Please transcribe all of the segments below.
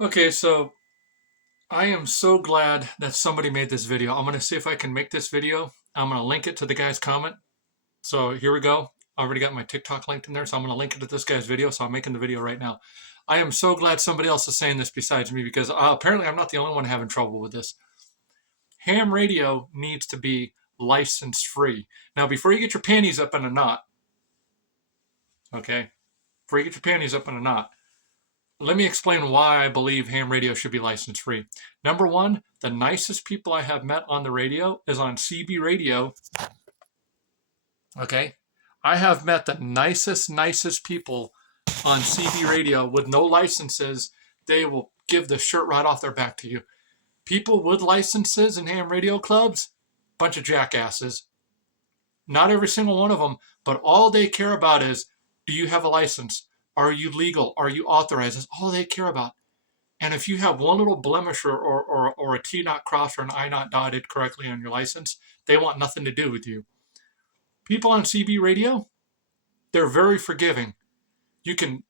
Okay, so I am so glad that somebody made this video. I'm going to see if I can make this video. I'm going to link it to the guy's comment. So here we go. I already got my TikTok linked in there, so I'm going to link it to this guy's video. So I'm making the video right now. I am so glad somebody else is saying this besides me because apparently I'm not the only one having trouble with this. Ham radio needs to be license free. Now, before you get your panties up in a knot, okay, before you get your panties up in a knot, let me explain why I believe ham radio should be license free. Number one, the nicest people I have met on the radio is on CB radio. Okay. I have met the nicest people on CB radio with no licenses. They will give the shirt right off their back to you. People with licenses in ham radio clubs, bunch of jackasses. Not every single one of them, but all they care about is, do you have a license? Are you legal? Are you authorized? That's all they care about. And if you have one little blemish or a T not crossed or an I not dotted correctly on your license, they want nothing to do with you. People on CB radio, they're very forgiving. You can.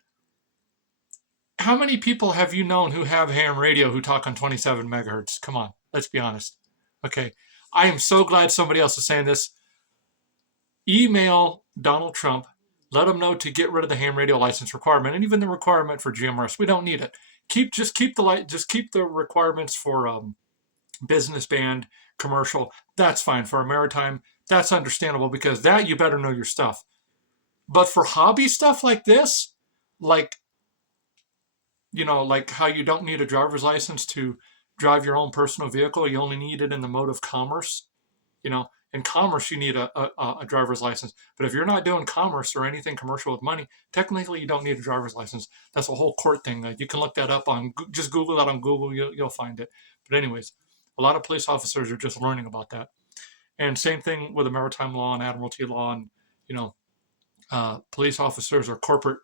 How many people have you known who have ham radio who talk on 27 megahertz? Come on, let's be honest. Okay. I am so glad somebody else is saying this. Email Donald Trump. Let him know to get rid of the ham radio license requirement and even the requirement for GMRS. We don't need it. Just keep the requirements for business band, commercial. That's fine. For a maritime, that's understandable because that you better know your stuff. But for hobby stuff like this, like like how you don't need a driver's license to drive your own personal vehicle, you only need it in the mode of commerce. In commerce, you need a driver's license. But if you're not doing commerce or anything commercial with money, technically you don't need a driver's license. That's a whole court thing. You can look that up on, just Google that on Google, you'll find it. But anyways, a lot of police officers are just learning about that. And same thing with the maritime law and admiralty law. And, police officers are corporate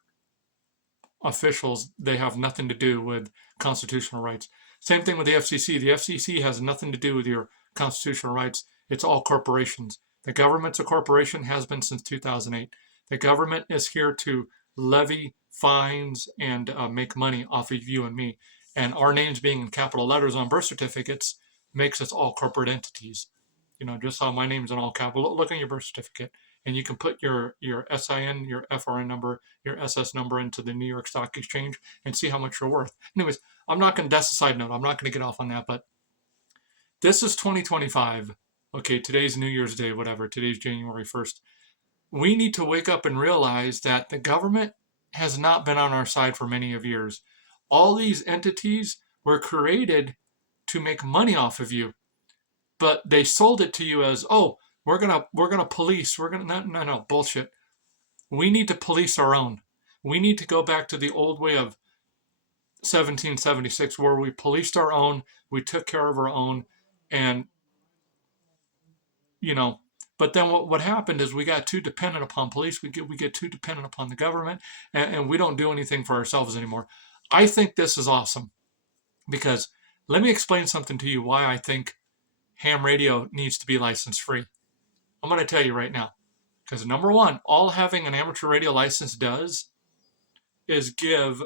officials. They have nothing to do with constitutional rights. Same thing with the FCC. The FCC has nothing to do with your constitutional rights. It's all corporations. The government's a corporation, has been since 2008. The government is here to levy fines and make money off of you and me. And our names being in capital letters on birth certificates makes us all corporate entities. Just how my name's in all capital. Look on your birth certificate, and you can put your SIN, your FRN number, your SS number into the New York Stock Exchange and see how much you're worth. Anyways, I'm not going to, that's a side note. I'm not going to get off on that, but this is 2025. Okay, today's New Year's Day, whatever. Today's January 1st. We need to wake up and realize that the government has not been on our side for many of years. All these entities were created to make money off of you, but they sold it to you as, oh, we're gonna police. No, bullshit. We need to police our own. We need to go back to the old way of 1776, where we policed our own, we took care of our own, and you know. But then what happened is we got too dependent upon police. We get too dependent upon the government, and we don't do anything for ourselves anymore. I think this is awesome because let me explain something to you why I think ham radio needs to be license free. I'm going to tell you right now. Because number one, all having an amateur radio license does is give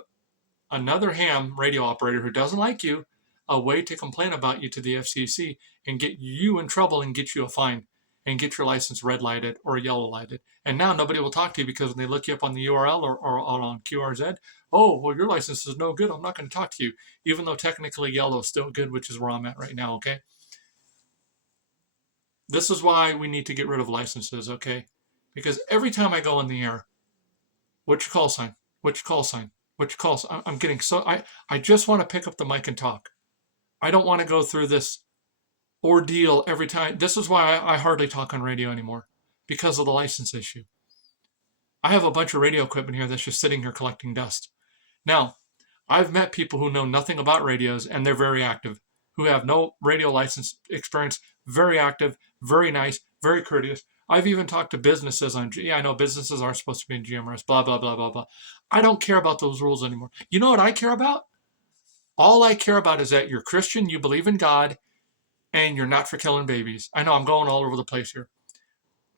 another ham radio operator who doesn't like you a way to complain about you to the FCC and get you in trouble and get you a fine and get your license red lighted or yellow lighted. And now nobody will talk to you because when they look you up on the URL or on QRZ, oh, well, your license is no good. I'm not going to talk to you, even though technically yellow is still good, which is where I'm at right now, okay? This is why we need to get rid of licenses, okay? Because every time I go in the air, what's your call sign? What's your call sign? What's your call sign? I'm getting so, I just want to pick up the mic and talk. I don't want to go through this ordeal every time. This is why I hardly talk on radio anymore, because of the license issue. I have a bunch of radio equipment here that's just sitting here collecting dust. Now, I've met people who know nothing about radios and they're very active, who have no radio license experience, very active, very nice, very courteous. I've even talked to businesses on, yeah, I know businesses aren't supposed to be in GMRS, blah, blah, blah, blah, blah. I don't care about those rules anymore. You know what I care about? All I care about is that you're Christian, you believe in God, and you're not for killing babies. I know I'm going all over the place here.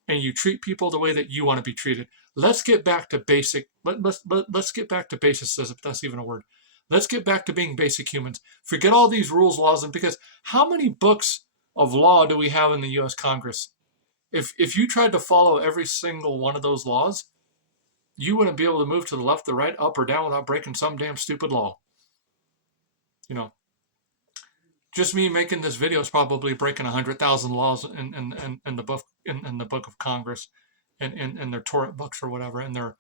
And you treat people the way that you want to be treated. Let's get back to basic. Let's get back to basics, if that's even a word. Let's get back to being basic humans. Forget all these rules, laws, and because how many books of law do we have in the U.S. Congress? If you tried to follow every single one of those laws, you wouldn't be able to move to the left, the right, up, or down without breaking some damn stupid law. You know, just me making this video is probably breaking 100,000 laws in the book in the book of Congress, in their torrent books or whatever, in their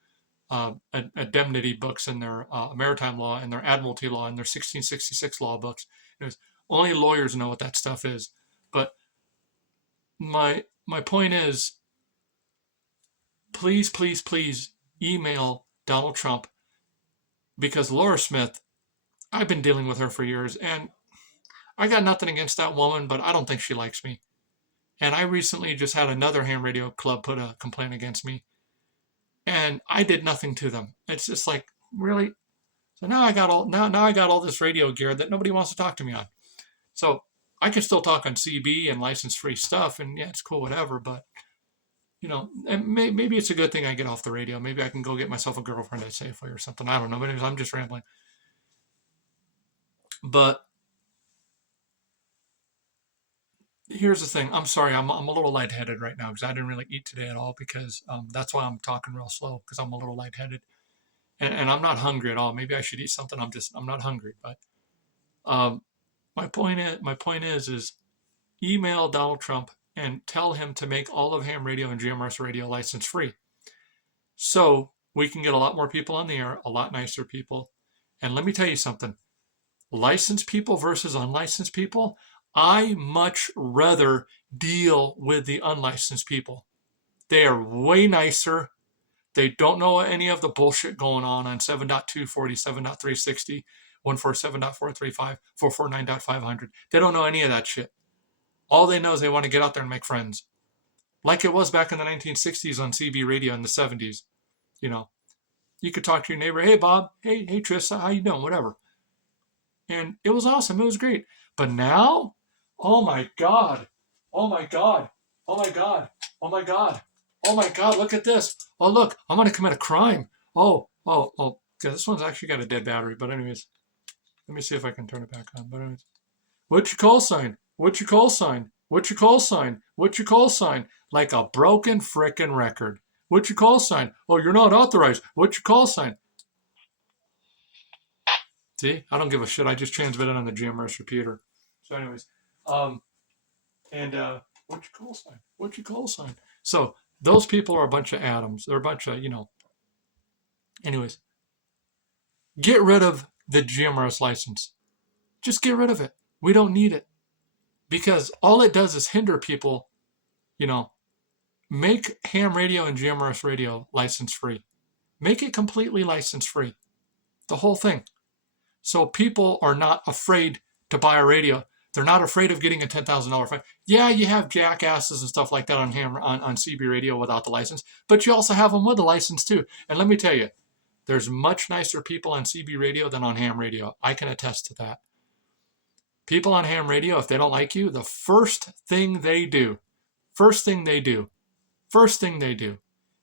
indemnity books, in their maritime law, and their admiralty law, and their 1666 law books. Only lawyers know what that stuff is. But my point is, please, please, please email Donald Trump, because Laura Smith, I've been dealing with her for years, and I got nothing against that woman, but I don't think she likes me. And I recently just had another ham radio club put a complaint against me, and I did nothing to them. It's just like, really? So now I got all this radio gear that nobody wants to talk to me on. So I can still talk on CB and license-free stuff, and yeah, it's cool, whatever. But and maybe it's a good thing I get off the radio. Maybe I can go get myself a girlfriend at Safeway or something. I don't know. But anyways, I'm just rambling. But here's the thing. I'm sorry. I'm a little lightheaded right now because I didn't really eat today at all. Because that's why I'm talking real slow, because I'm a little lightheaded, and I'm not hungry at all. Maybe I should eat something. I'm not hungry. But my point is email Donald Trump and tell him to make all of ham radio and GMRS radio license free, so we can get a lot more people on the air, a lot nicer people. And let me tell you something. Licensed people versus unlicensed people, I much rather deal with the unlicensed people. They are way nicer. They don't know any of the bullshit going on 7.240, 7.360, 147.435, 449.500. They don't know any of that shit. All they know is they want to get out there and make friends. Like it was back in the 1960s on CB radio in the 70s. You could talk to your neighbor, hey, Bob, hey, Tris, how you doing, whatever. And it was awesome. It was great. But now, oh my God, oh my God, oh my God, oh my God, oh my God, look at this. Oh, look, I'm going to commit a crime. Oh, this one's actually got a dead battery. But anyways, let me see if I can turn it back on. But anyways, what's your call sign? What's your call sign? What's your call sign? What's your call sign? Like a broken frickin' record. What's your call sign? Oh, you're not authorized. What's your call sign? See, I don't give a shit. I just transmitted on the GMRS repeater. So anyways, what's your call sign? What's your call sign? So those people are a bunch of atoms. They're a bunch of, Anyways, get rid of the GMRS license. Just get rid of it. We don't need it. Because all it does is hinder people, make ham radio and GMRS radio license free. Make it completely license free. The whole thing. So people are not afraid to buy a radio. They're not afraid of getting a $10,000 fine. Yeah, you have jackasses and stuff like that on CB radio without the license, but you also have them with the license too. And let me tell you, there's much nicer people on CB radio than on ham radio. I can attest to that. People on ham radio, if they don't like you, the first thing they do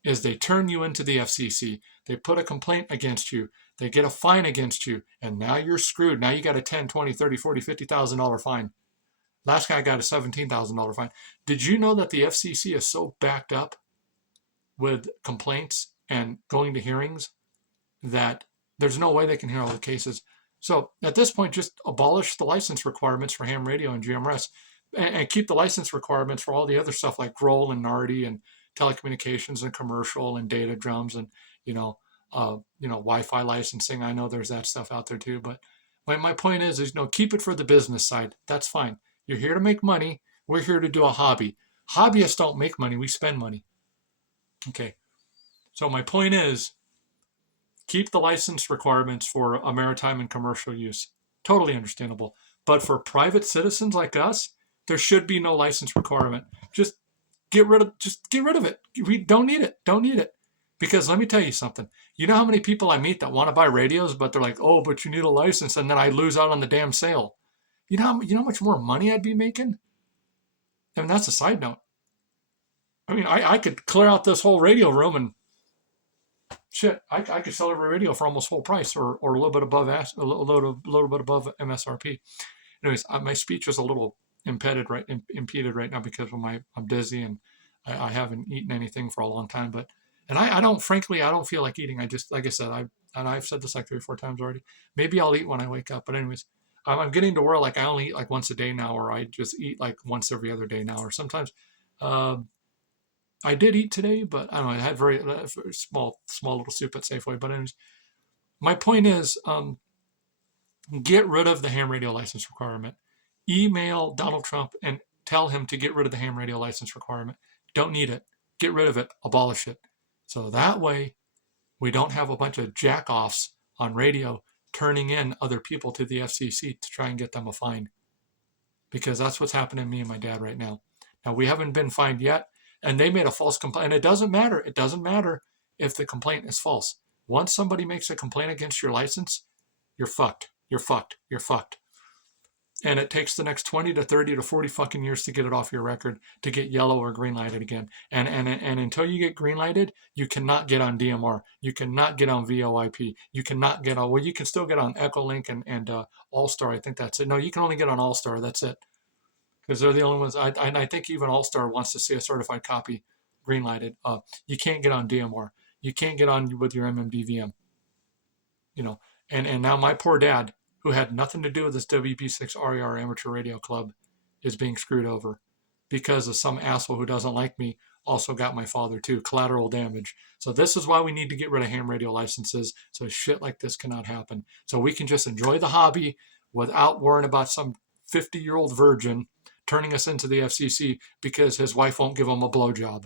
is they turn you into the FCC. They put a complaint against you. They get a fine against you, and now you're screwed. Now you got a $10,000, $20,000, $30,000, $40,000, $50,000 fine. Last guy got a $17,000 fine. Did you know that the FCC is so backed up with complaints and going to hearings that there's no way they can hear all the cases? So at this point, just abolish the license requirements for ham radio and GMRS, and keep the license requirements for all the other stuff like Grohl and Nardi and telecommunications and commercial and data drums and Wi-Fi licensing. I know there's that stuff out there too, but my point is keep it for the business side. That's fine. You're here to make money. We're here to do a hobby. Hobbyists don't make money. We spend money. Okay. So my point is, keep the license requirements for a maritime and commercial use. Totally understandable. But for private citizens like us, there should be no license requirement. Just get rid of it. We don't need it. Don't need it. Because let me tell you something. You know how many people I meet that want to buy radios, but they're like, oh, but you need a license, and then I lose out on the damn sale. You know how much more money I'd be making? I mean, that's a side note. I mean, I could clear out this whole radio room and Shit, I could sell every radio for almost full price, or a little bit above a little bit above MSRP. Anyways, my speech is a little impeded right now because of I'm dizzy, and I haven't eaten anything for a long time. But and I don't frankly I don't feel like eating. I just, like I said, I've said this like 3 or 4 times already. Maybe I'll eat when I wake up. But anyways, I'm getting to where like I only eat like once a day now, or I just eat like once every other day now, or sometimes. Uh, I did eat today, but I don't know. I had very small little soup at Safeway. But anyways, my point is, get rid of the ham radio license requirement. Email Donald Trump and tell him to get rid of the ham radio license requirement. Don't need it. Get rid of it. Abolish it. So that way, we don't have a bunch of jackoffs on radio turning in other people to the FCC to try and get them a fine. Because that's what's happening to me and my dad right now. Now, we haven't been fined yet, and they made a false complaint. And it doesn't matter. It doesn't matter if the complaint is false. Once somebody makes a complaint against your license, you're fucked. You're fucked. You're fucked. And it takes the next 20 to 30 to 40 fucking years to get it off your record to get yellow or green lighted again. And until you get green lighted, you cannot get on DMR. You cannot get on VoIP. You cannot get on, well, you can still get on Echolink and All-Star. I think that's it. No, you can only get on All-Star. That's it. Because they're the only ones. I think even All-Star wants to see a certified copy green lighted. You can't get on DMR. You can't get on with your MMDVM. You know, and now my poor dad, who had nothing to do with this WB6 RER Amateur Radio Club, is being screwed over because of some asshole who doesn't like me also got my father too. Collateral damage. So this is why we need to get rid of ham radio licenses, so shit like this cannot happen. So we can just enjoy the hobby without worrying about some 50-year-old virgin turning us into the FCC because his wife won't give him a blowjob.